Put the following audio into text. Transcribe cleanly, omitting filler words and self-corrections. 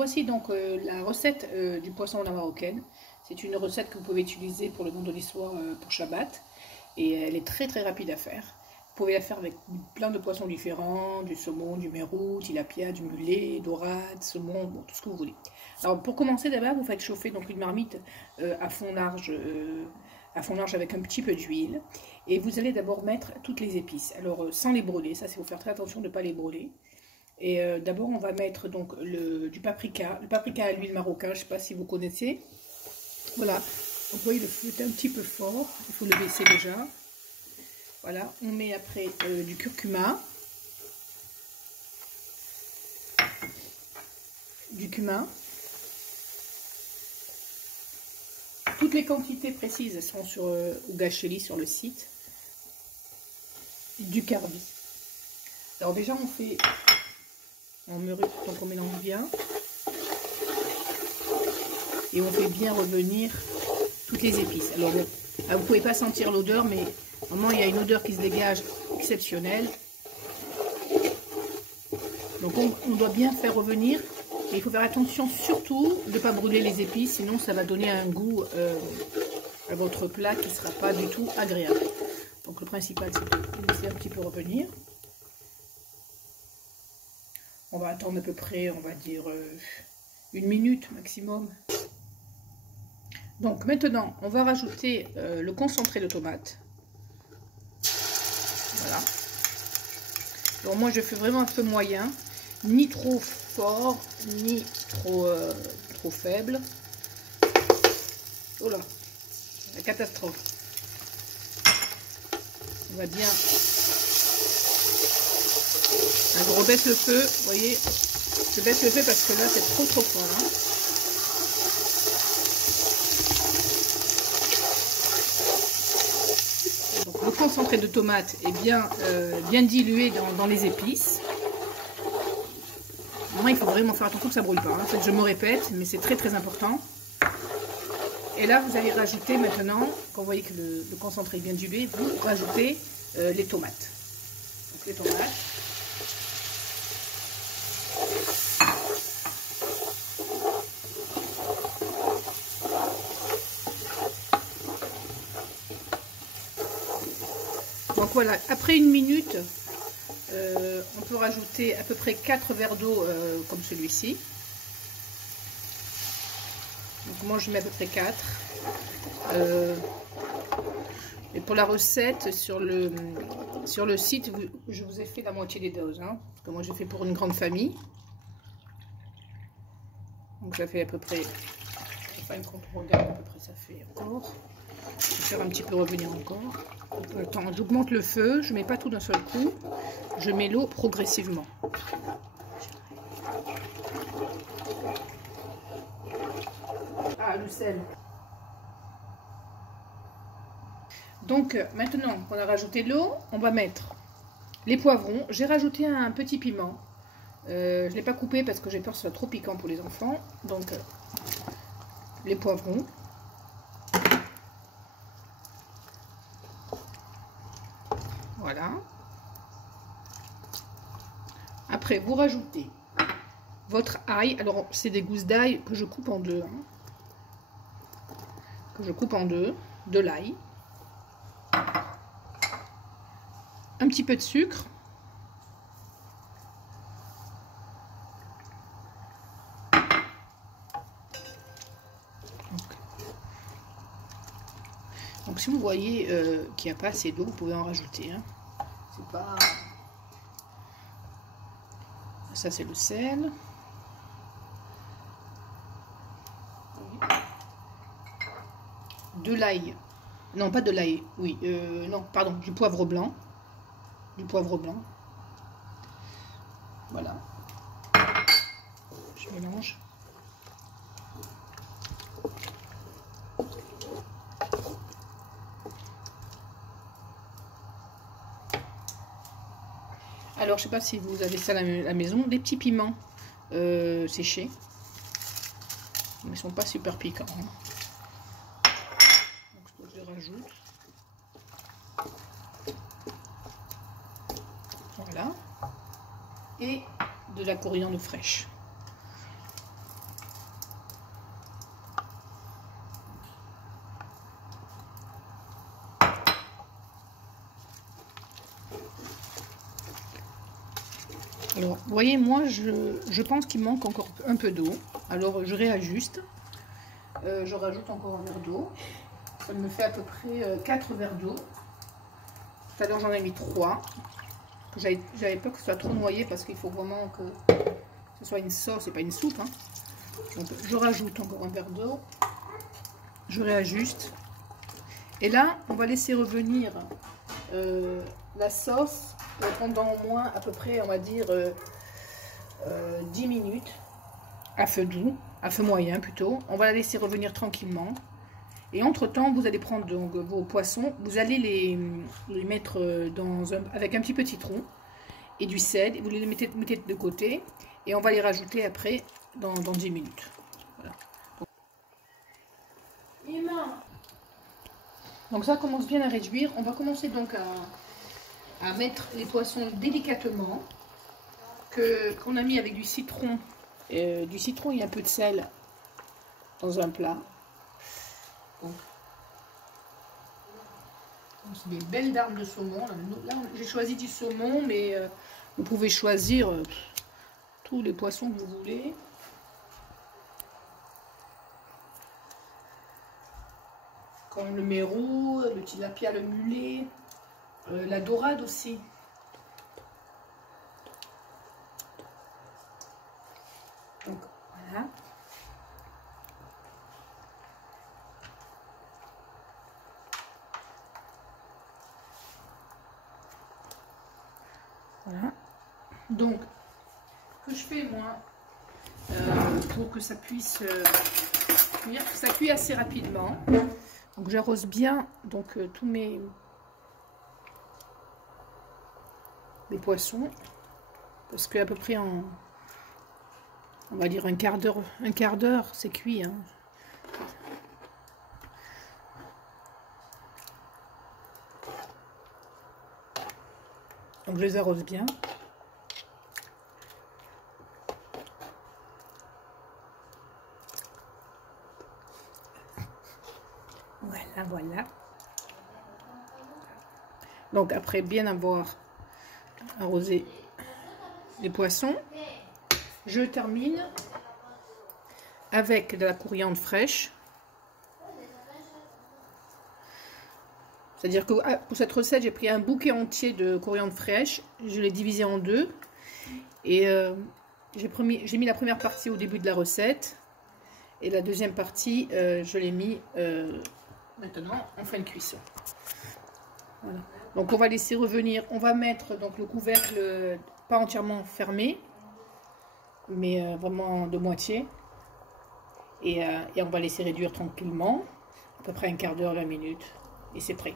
voici donc la recette du poisson à la marocaine. C'est une recette que vous pouvez utiliser pour le vendredi soir pour Shabbat. Et elle est très très rapide à faire. Vous pouvez la faire avec plein de poissons différents, du saumon, du mérou, tilapia, du mulet, dorade, saumon, bon, tout ce que vous voulez. Alors pour commencer d'abord, vous faites chauffer donc une marmite à fond large avec un petit peu d'huile. Et vous allez d'abord mettre toutes les épices. Alors sans les brûler, ça c'est faut faire très attention de ne pas les brûler. Et d'abord on va mettre donc du paprika, le paprika à l'huile marocain, je ne sais pas si vous connaissez. Voilà, vous voyez le feu est un petit peu fort, il faut le baisser déjà. Voilà, on met après du curcuma, Toutes les quantités précises sont sur Ougacheli sur le site. Du carbi. Alors déjà on fait en mûrit, donc on mélange bien. Et on fait bien revenir toutes les épices. Alors bon, vous ne pouvez pas sentir l'odeur, mais vraiment il y a une odeur qui se dégage exceptionnelle. Donc on doit bien faire revenir. Et il faut faire attention surtout de ne pas brûler les épices, sinon ça va donner un goût à votre plat qui ne sera pas du tout agréable. Donc le principal c'est de laisser un petit peu revenir. On va attendre à peu près, on va dire, 1 minute maximum. Donc maintenant, on va rajouter le concentré de tomate. Voilà. Donc moi je fais vraiment un feu moyen, ni trop fort, ni trop faible. Oh là, la catastrophe. On va bien. Je rebaisse le feu, vous voyez. Je baisse le feu parce que là c'est trop fort. Hein. Donc, le concentré de tomate est bien dilué dans les épices. Moi, il faut vraiment faire attention que ça ne brûle pas. Hein. En fait, je me répète, mais c'est très très important. Et là, vous allez rajouter maintenant, quand vous voyez que le concentré est bien dilué, vous rajoutez les tomates. Donc les tomates. Donc voilà, après 1 minute, on peut rajouter à peu près 4 verres d'eau comme celui-ci. Donc moi je mets à peu près 4. Et pour la recette, sur le site, je vous ai fait la moitié des doses. Hein, parce que moi j'ai fait pour une grande famille. Donc ça fait à peu près, enfin quand on regarde à peu près ça fait encore. Je vais faire un petit peu revenir encore. Attends, j'augmente le feu, je mets pas tout d'un seul coup, je mets l'eau progressivement. Ah, le sel. Donc maintenant qu'on a rajouté de l'eau, on va mettre les poivrons. J'ai rajouté un petit piment. Je ne l'ai pas coupé parce que j'ai peur que ce soit trop piquant pour les enfants. Donc les poivrons. Voilà. Après, vous rajoutez votre ail. Alors, c'est des gousses d'ail que je coupe en deux. Hein. Que je coupe en deux. De l'ail. Un petit peu de sucre. Donc si vous voyez qu'il n'y a pas assez d'eau, vous pouvez en rajouter. Hein. C'est pas... Ça c'est le sel. De l'ail. Non, pas de l'ail. Oui. Non, pardon, du poivre blanc. Du poivre blanc. Voilà. Je mélange. Alors, je sais pas si vous avez ça à la maison, des petits piments séchés. Mais ils sont pas super piquants. Hein. Donc, je les rajoute. Voilà. Et de la coriandre fraîche. Alors, vous voyez, moi, je pense qu'il manque encore un peu d'eau. Alors, je réajuste. Je rajoute encore un verre d'eau. Ça me fait à peu près 4 verres d'eau. Tout à l'heure, j'en ai mis 3. J'avais peur que ce soit trop noyé parce qu'il faut vraiment que ce soit une sauce et pas une soupe. Hein. Donc, je rajoute encore un verre d'eau. Je réajuste. Et là, on va laisser revenir la sauce pendant au moins à peu près, on va dire, 10 minutes à feu doux, à feu moyen plutôt. On va la laisser revenir tranquillement. Et entre-temps, vous allez prendre donc vos poissons, vous allez les mettre avec un petit peu de citron et du sel, et vous les mettez de côté, et on va les rajouter après dans 10 minutes. Voilà. Donc ça commence bien à réduire. On va commencer donc à mettre les poissons délicatement, qu'on a mis avec du citron et un peu de sel dans un plat. Donc, c'est des belles dardes de saumon. Là j'ai choisi du saumon, mais vous pouvez choisir tous les poissons que vous voulez. Comme le mérou, le tilapia, le mulet, la dorade aussi. Donc voilà. Voilà. Donc, ce que je fais moi, pour que ça puisse cuire, ça cuit assez rapidement. Donc j'arrose bien donc tous mes poissons, parce qu'à peu près on va dire un quart d'heure c'est cuit. Hein. Donc je les arrose bien. Voilà. Donc après bien avoir arrosé les poissons, je termine avec de la coriandre fraîche. C'est-à-dire que pour cette recette, j'ai pris un bouquet entier de coriandre fraîche, je l'ai divisé en deux et j'ai mis la première partie au début de la recette et la deuxième partie, je l'ai mis maintenant en fin de cuisson. Voilà. Donc on va laisser revenir, on va mettre donc le couvercle pas entièrement fermé, mais vraiment de moitié. Et on va laisser réduire tranquillement, à peu près un quart d'heure, 20 minutes, et c'est prêt.